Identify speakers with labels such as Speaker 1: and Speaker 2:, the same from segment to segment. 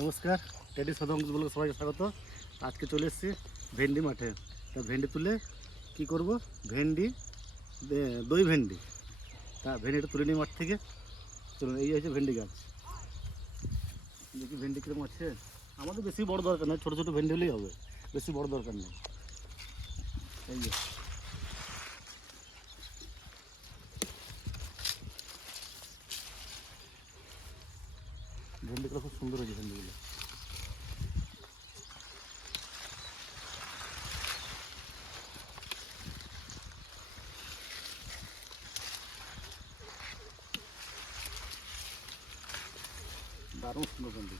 Speaker 1: নমস্কার, টেডি সদঙ্গ বলে সবাইকে স্বাগত। আজকে চলে এসেছি ভেন্ডি মাঠে। তা ভেন্ডি তুলে কি করব? ভেন্ডি দই ভেন্ডি। তা ভেন্ডিটা তুলে নিই মাঠ থেকে। চলুন, এই হচ্ছে ভেন্ডি গাছ। দেখি ভেন্ডি কীরকম আছে। আমাদের বেশি বড় দরকার নেই, ছোটো ছোটো ভেন্ডি হলেই হবে। বেশি বড় দরকার নেই। এই ভেন্ডিগুলো খুব সুন্দর হয়েছে ভেন্ডিগুলো। দারুণ সুন্দর ভেন্ডি।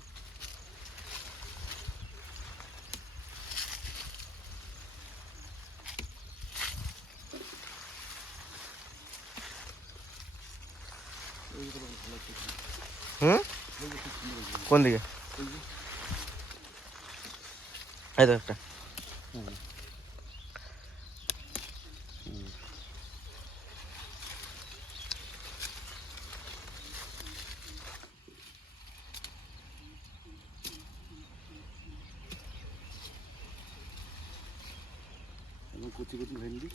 Speaker 2: হুম?
Speaker 1: এইগুলো খুব সুন্দর হয়েছে
Speaker 2: কোন দিকে
Speaker 1: এই যে
Speaker 2: এই তো একটা
Speaker 1: হুম। হুম। এবং কুচি কুচি ভেন্ডি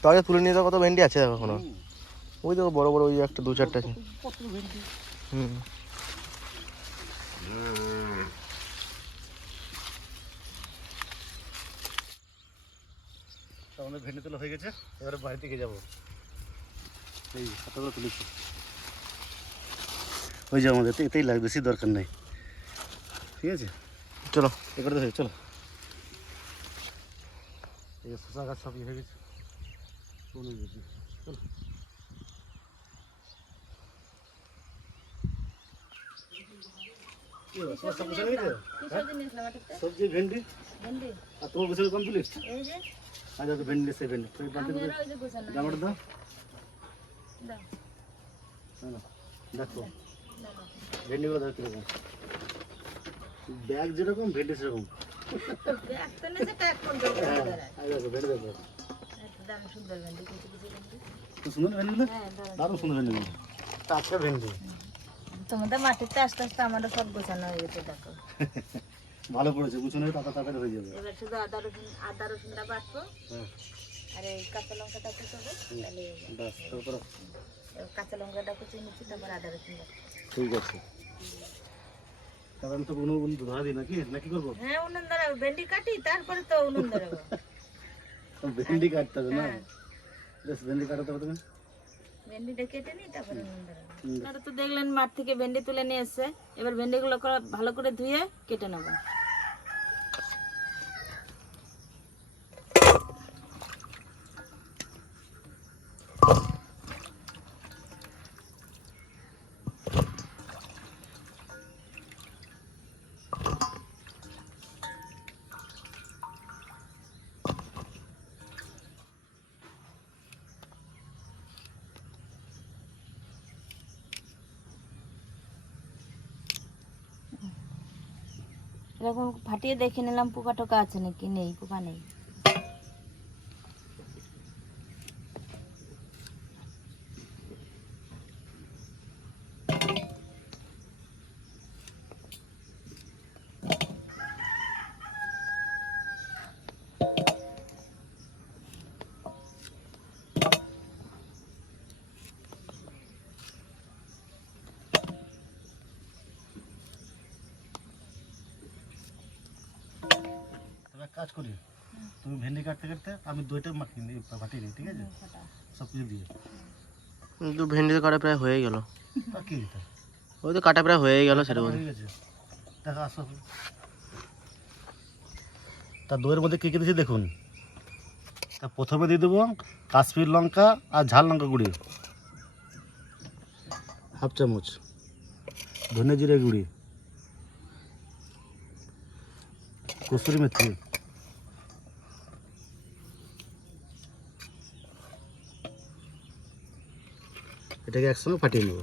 Speaker 2: তো আগে তুলে নিয়ে তো কত ভেন্ডি আছে দেখো
Speaker 1: এখনও।
Speaker 2: ওই দেখো বড় বড় ওই একটা দু চারটে। আছে
Speaker 1: ভেন্ডি।
Speaker 2: হুম।
Speaker 1: আমাদের ভেন্ডি তোলা হয়ে গেছে এবারে বাড়ি থেকে যাব। এই কতগুলো তুলেছি ওই যে আমাদের তো এতেই লাগবে বেশি দরকার নেই। ঠিক আছে?
Speaker 2: চলো।
Speaker 1: এবারে তো হয়ে চলো। এই শশা গাছ সব ইয়ে হয়ে গেছে। চলে গেছে চলো কি হলো, তোমার সব গুছানো হয়েছে? হ্যাঁ? সবজি ভেন্ডি আর তোমার গুছানো কমপ্লিট আচ্ছা তো ভেন্ডি সে ভেন্ডি তুমি বালতি করে জামাটা দাও না, না, দেখো ভেন্ডিগুলো দেখো কীরকম ব্যাগ যেরকম ভেন্ডি সেরকম হ্যাঁ আর দেখো ভেন্ডি দেখো
Speaker 3: তোমাদের মাটিতে আস্তে আস্তে আমারও সব গোছানো হয়ে গেছে দেখো
Speaker 1: ভালো করেছে গুছানো হয়ে তাড়াতাড়ি তাড়াতাড়ি হয়ে যাবে
Speaker 3: এবার শুধু আদা রসুন আদা রসুনটা বাটবো
Speaker 1: হ্যাঁ
Speaker 3: আর এই কাঁচা লঙ্কাটা কুচাবো তাহলে হয়ে।
Speaker 1: বাস তারপর
Speaker 3: কাঁচা লঙ্কাটা কুচিয়ে নিচ্ছি তারপর
Speaker 1: ঠিক আছে তারপর তো কোনো ধরা দিই নাকি নাকি করব
Speaker 3: হ্যাঁ উনুন ধরাবো ভেন্ডি কাটি তারপরে তো উনুন ধরাবো
Speaker 1: ভেন্ডি কাটতে হবে না। বেশ ভেন্ডি কাটাতে হবে তুমি?
Speaker 3: ভেন্ডিটা কেটে নিই তারপরে। আপনারা তো দেখলেন মাঠ থেকে ভেন্ডি তুলে নিয়ে এসে এবার ভেন্ডিগুলো করে- ভালো করে ধুয়ে কেটে নেব। এরকম ফাটিয়ে দেখে নিলাম পোকা টোকা আছে নাকি? নেই পোকা নেই।
Speaker 1: কাজ করি। তুমি ভেন্ডি কাটতে কাটতে আমি দইটা মাখিয়ে নিই ফাটিয়ে নিই ঠিক আছে? সব কিছু দিয়ে।
Speaker 2: কিন্তু ভেন্ডি তো কাটা প্রায় হয়ে গেল।
Speaker 1: কি
Speaker 2: ওই তো কাটা প্রায় হয়ে গেল সেটা বলি
Speaker 1: গেছে। দেখা আসো। তা দইয়ের মধ্যে কী কী দিয়েছি দেখুন? তা প্রথমে দিয়ে দেবো কাশ্মীর লঙ্কা আর ঝাল লঙ্কা গুঁড়ি। হাফ চামচ। ধনে জিরে গুঁড়ি। কসুরি মেথি। এটাকে একসঙ্গে ফাটিয়ে নেব।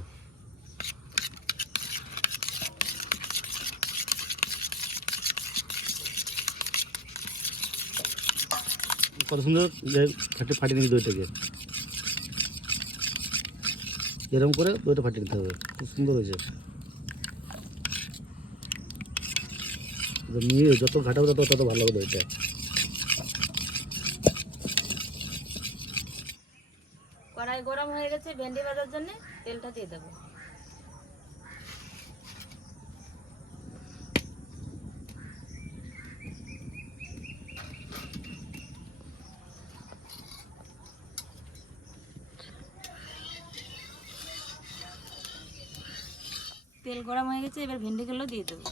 Speaker 1: কত সুন্দর ফাটিয়ে নিবি দইটাকে। এরকম করে দইটা ফাটিয়ে নিতে হবে, খুব সুন্দর হয়েছে। নিয়ে যত ঘাটাবো তত তত ভালো হবে দইটা
Speaker 3: কড়াই গরম হয়ে গেছে ভেন্ডি ভাজার জন্য তেলটা দিয়ে দেবো। তেল গরম হয়ে গেছে, এবার ভেন্ডিগুলো দিয়ে দেবো।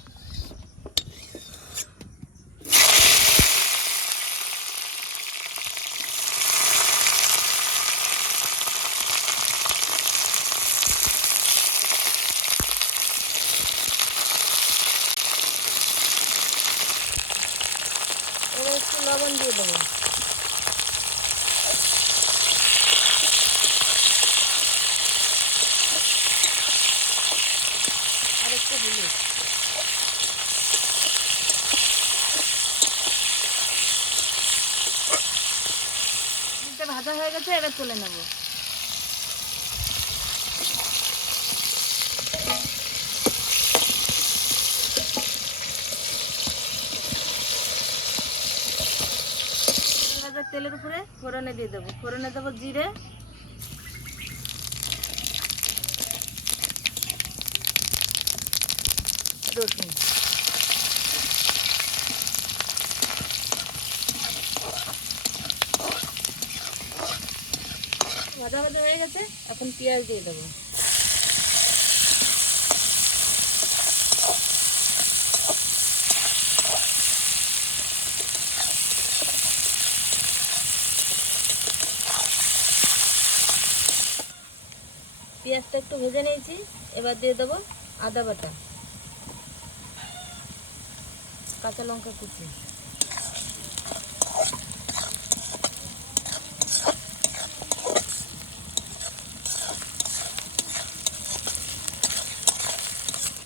Speaker 3: ভাজা হয়ে গেছে, এবার তুলে নেব। তেলের উপরে ফোড়নে দিয়ে দেবো। ফোড়নে দেবো জিরে। রসুন। ভাজা ভাজা হয়ে গেছে, এখন পেঁয়াজ দিয়ে দেবো। পেঁয়াজটা একটু ভেজে নিয়েছি, এবার দিয়ে দেবো আদা বাটা, কাঁচা লঙ্কা কুচি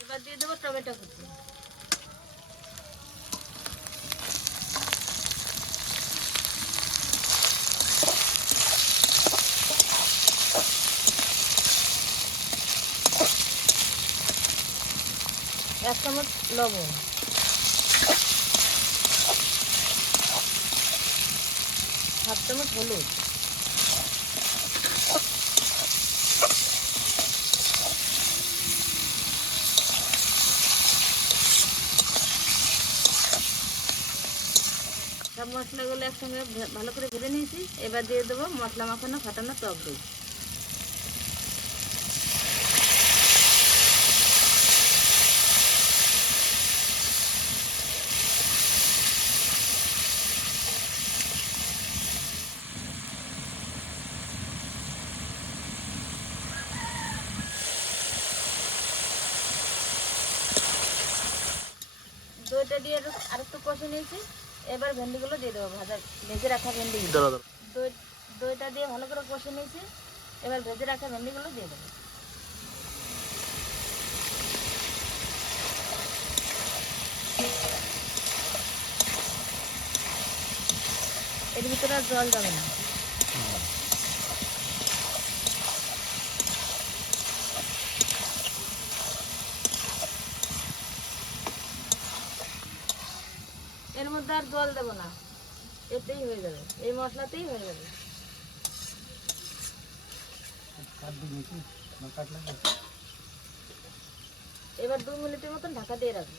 Speaker 3: এবার দিয়ে দেবো টমেটো কুচি এক চামচ লবণ। হাফ চামচ হলুদ। সব মশলাগুলো একসঙ্গে ভালো করে ভেজে নিয়েছি। এবার দিয়ে দেবো মশলা মাখানো ফাটানো টক দই। দইটা দিয়ে আর একটু কষে নিয়েছি। এবার ভেন্ডিগুলো দিয়ে দেবো ভাজা ভেজে রাখা দই দইটা দিয়ে ভালো করে কষে নিয়েছি। এবার ভেজে রাখা ভেন্ডিগুলো দিয়ে দেবো। এর ভিতরে আর জল যাবে না এর মধ্যে আর জল দেবো না। এতেই হয়ে যাবে। এই মশলাতেই হয়ে যাবে। এবার দু মিনিটের মতন ঢাকা দিয়ে রাখব।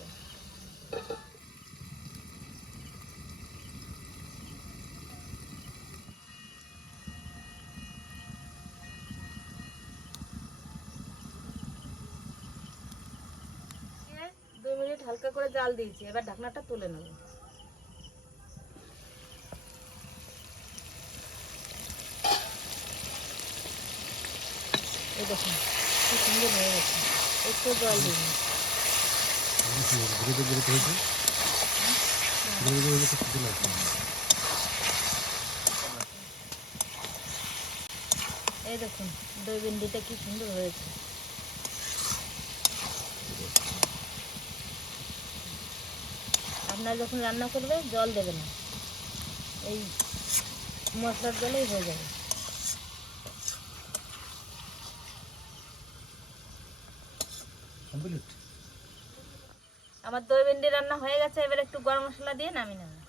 Speaker 3: দুই মিনিট হালকা করে জাল দিয়েছি। এবার ঢাকনাটা তুলে নেব। দেখুন কি সুন্দর হয়ে গেছে একটু জল দিন এই দেখুন দই ভেন্ডিটা কি সুন্দর হয়েছে আপনারা যখন রান্না করবে জল দেবে না। এই মশলার জলেই হয়ে যাবে। আমার দই ভেন্ডি রান্না হয়ে গেছে এবার একটু গরম মশলা দিয়ে নামিয়ে নেবে।